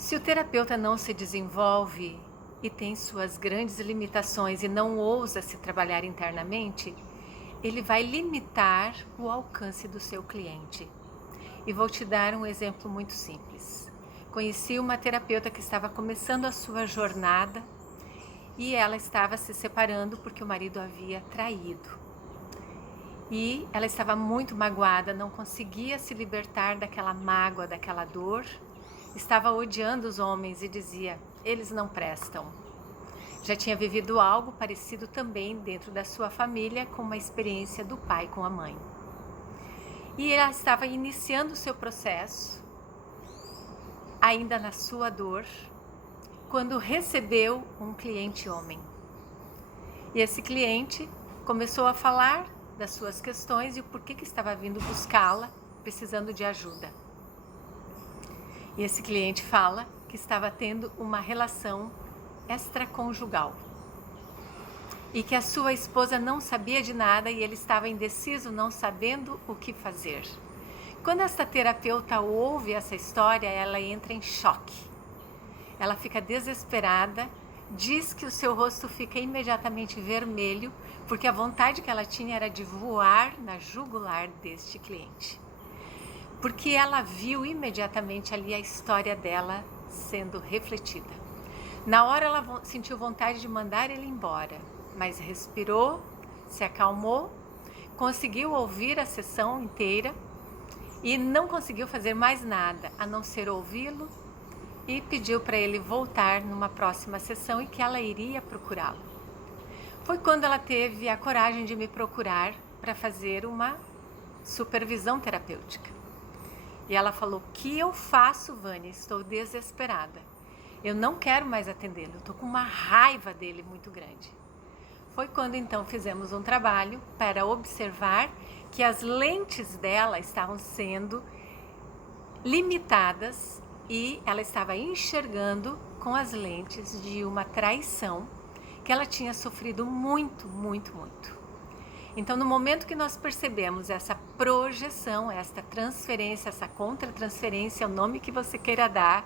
Se o terapeuta não se desenvolve e tem suas grandes limitações e não ousa se trabalhar internamente, ele vai limitar o alcance do seu cliente. E vou te dar um exemplo muito simples. Conheci uma terapeuta que estava começando a sua jornada e ela estava se separando porque o marido havia traído. E ela estava muito magoada, não conseguia se libertar daquela mágoa, daquela dor. Estava odiando os homens e dizia: eles não prestam. Já tinha vivido algo parecido também dentro da sua família, com uma experiência do pai com a mãe. E ela estava iniciando o seu processo, ainda na sua dor, quando recebeu um cliente homem. E esse cliente começou a falar das suas questões e o porquê que estava vindo buscá-la, precisando de ajuda. E esse cliente fala que estava tendo uma relação extraconjugal e que a sua esposa não sabia de nada e ele estava indeciso, não sabendo o que fazer. Quando esta terapeuta ouve essa história, ela entra em choque. Ela fica desesperada, diz que o seu rosto fica imediatamente vermelho, porque a vontade que ela tinha era de voar na jugular deste cliente. Porque ela viu imediatamente ali a história dela sendo refletida. Na hora ela sentiu vontade de mandar ele embora, mas respirou, se acalmou, conseguiu ouvir a sessão inteira e não conseguiu fazer mais nada a não ser ouvi-lo e pediu para ele voltar numa próxima sessão e que ela iria procurá-lo. Foi quando ela teve a coragem de me procurar para fazer uma supervisão terapêutica. E ela falou: o que eu faço, Vânia? Estou desesperada. Eu não quero mais atendê-lo, eu estou com uma raiva dele muito grande. Foi quando então fizemos um trabalho para observar que as lentes dela estavam sendo limitadas e ela estava enxergando com as lentes de uma traição que ela tinha sofrido muito. Então, no momento que nós percebemos essa projeção, esta transferência, essa contra-transferência, o nome que você queira dar,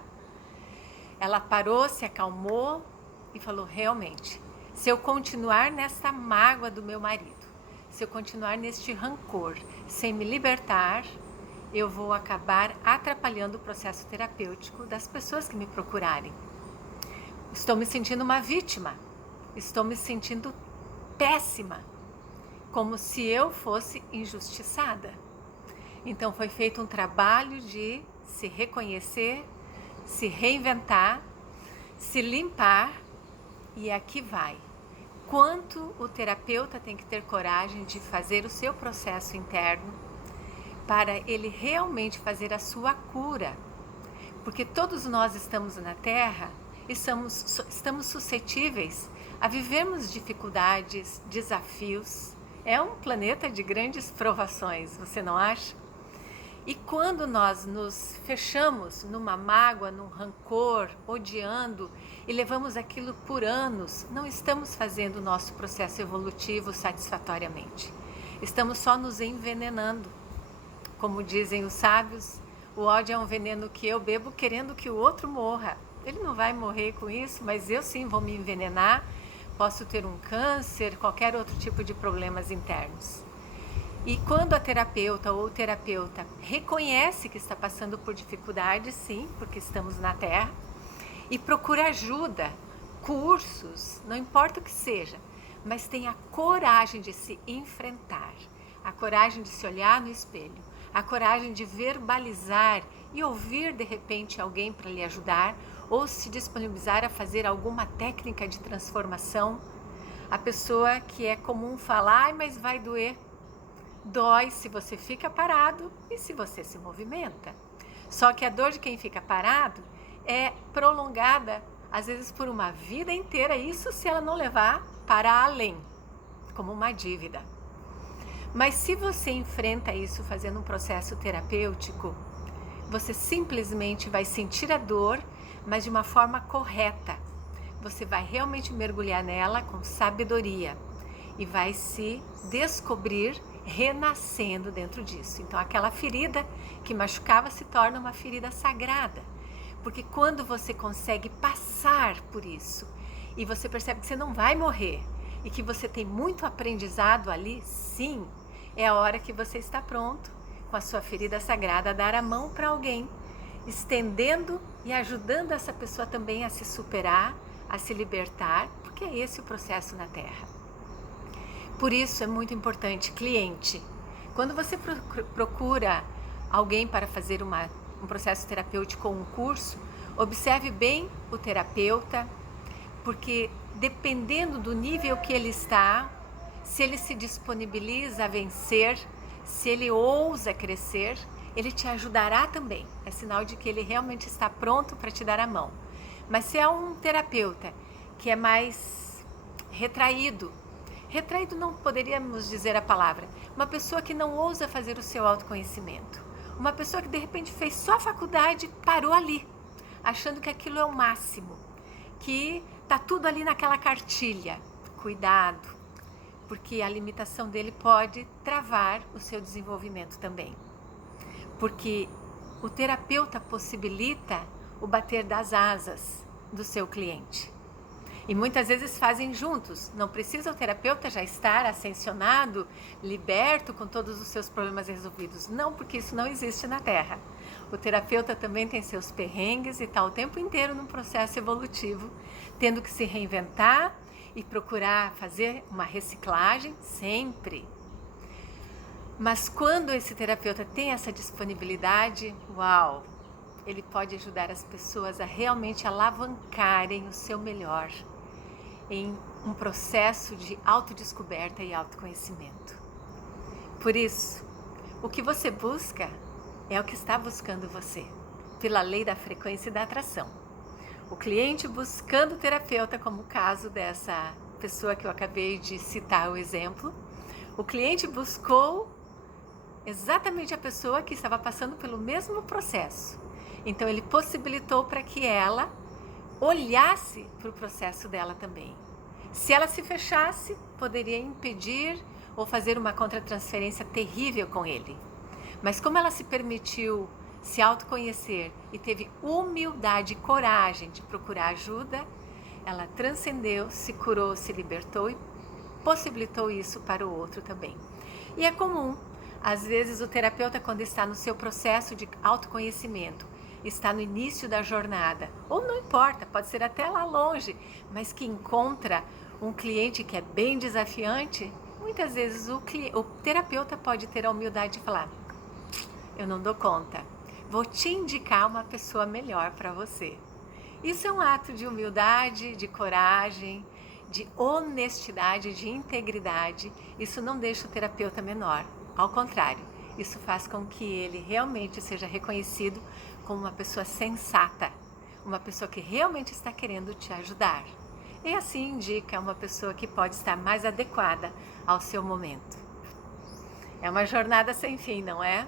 ela parou, se acalmou e falou: realmente, se eu continuar nesta mágoa do meu marido, se eu continuar neste rancor, sem me libertar, eu vou acabar atrapalhando o processo terapêutico das pessoas que me procurarem. Estou me sentindo uma vítima, estou me sentindo péssima, como se eu fosse injustiçada. Então foi feito um trabalho de se reconhecer, se reinventar, se limpar, e aqui vai. Quanto o terapeuta tem que ter coragem de fazer o seu processo interno para ele realmente fazer a sua cura. Porque todos nós estamos na Terra e estamos suscetíveis a vivermos dificuldades, desafios. É um planeta de grandes provações, você não acha? E quando nós nos fechamos numa mágoa, num rancor, odiando e levamos aquilo por anos, não estamos fazendo o nosso processo evolutivo satisfatoriamente. Estamos só nos envenenando. Como dizem os sábios, o ódio é um veneno que eu bebo querendo que o outro morra. Ele não vai morrer com isso, mas eu sim vou me envenenar. Posso ter um câncer, qualquer outro tipo de problemas internos. E quando a terapeuta ou o terapeuta reconhece que está passando por dificuldades, sim, porque estamos na Terra, e procura ajuda, cursos, não importa o que seja, mas tem a coragem de se enfrentar, a coragem de se olhar no espelho, a coragem de verbalizar e ouvir de repente alguém para lhe ajudar ou se disponibilizar a fazer alguma técnica de transformação. A pessoa que é comum falar: ai, mas vai doer. Dói se você fica parado e se você se movimenta. Só que a dor de quem fica parado é prolongada, às vezes por uma vida inteira, isso se ela não levar para além, como uma dívida. Mas se você enfrenta isso fazendo um processo terapêutico, você simplesmente vai sentir a dor, mas de uma forma correta. Você vai realmente mergulhar nela com sabedoria e vai se descobrir renascendo dentro disso. Então aquela ferida que machucava se torna uma ferida sagrada, Porque quando você consegue passar por isso e você percebe que você não vai morrer e que você tem muito aprendizado ali, sim, é a hora que você está pronto, com a sua ferida sagrada, a dar a mão para alguém, estendendo e ajudando essa pessoa também a se superar, a se libertar, porque é esse o processo na Terra. Por isso é muito importante, cliente, quando você procura alguém para fazer um processo terapêutico ou um curso, observe bem o terapeuta, porque dependendo do nível que ele está, se ele se disponibiliza a vencer, se ele ousa crescer, ele te ajudará também. É sinal de que ele realmente está pronto para te dar a mão. Mas se é um terapeuta que é mais retraído não poderíamos dizer a palavra, uma pessoa que não ousa fazer o seu autoconhecimento, uma pessoa que de repente fez só a faculdade e parou ali, achando que aquilo é o máximo, que tá tudo ali naquela cartilha. Cuidado, porque a limitação dele pode travar o seu desenvolvimento também. Porque o terapeuta possibilita o bater das asas do seu cliente. E muitas vezes fazem juntos. Não precisa o terapeuta já estar ascensionado, liberto, com todos os seus problemas resolvidos. Não, porque isso não existe na Terra. O terapeuta também tem seus perrengues e está o tempo inteiro num processo evolutivo, tendo que se reinventar e procurar fazer uma reciclagem sempre. Mas quando esse terapeuta tem essa disponibilidade, uau! Ele pode ajudar as pessoas a realmente alavancarem o seu melhor em um processo de autodescoberta e autoconhecimento. Por isso, o que você busca é o que está buscando você, pela lei da frequência e da atração. O cliente buscando o terapeuta, como o caso dessa pessoa que eu acabei de citar o exemplo, o cliente buscou exatamente a pessoa que estava passando pelo mesmo processo. Então ele possibilitou para que ela olhasse para o processo dela também. Se ela se fechasse, poderia impedir ou fazer uma contratransferência terrível com ele. Mas como ela se permitiu se autoconhecer e teve humildade e coragem de procurar ajuda, ela transcendeu, se curou, se libertou e possibilitou isso para o outro também. E é comum, às vezes o terapeuta, quando está no seu processo de autoconhecimento, está no início da jornada, ou não importa, pode ser até lá longe, mas que encontra um cliente que é bem desafiante, muitas vezes o terapeuta pode ter a humildade de falar: eu não dou conta, vou te indicar uma pessoa melhor para você. Isso é um ato de humildade, de coragem, de honestidade, de integridade. Isso não deixa o terapeuta menor, ao contrário, isso faz com que ele realmente seja reconhecido como uma pessoa sensata, uma pessoa que realmente está querendo te ajudar. E assim indica uma pessoa que pode estar mais adequada ao seu momento. É uma jornada sem fim, não é?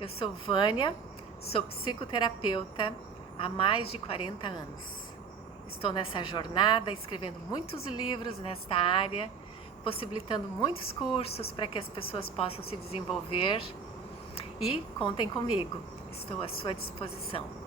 Eu sou Vânia, sou psicoterapeuta há mais de 40 anos. Estou nessa jornada, escrevendo muitos livros nesta área, possibilitando muitos cursos para que as pessoas possam se desenvolver. E contem comigo, estou à sua disposição.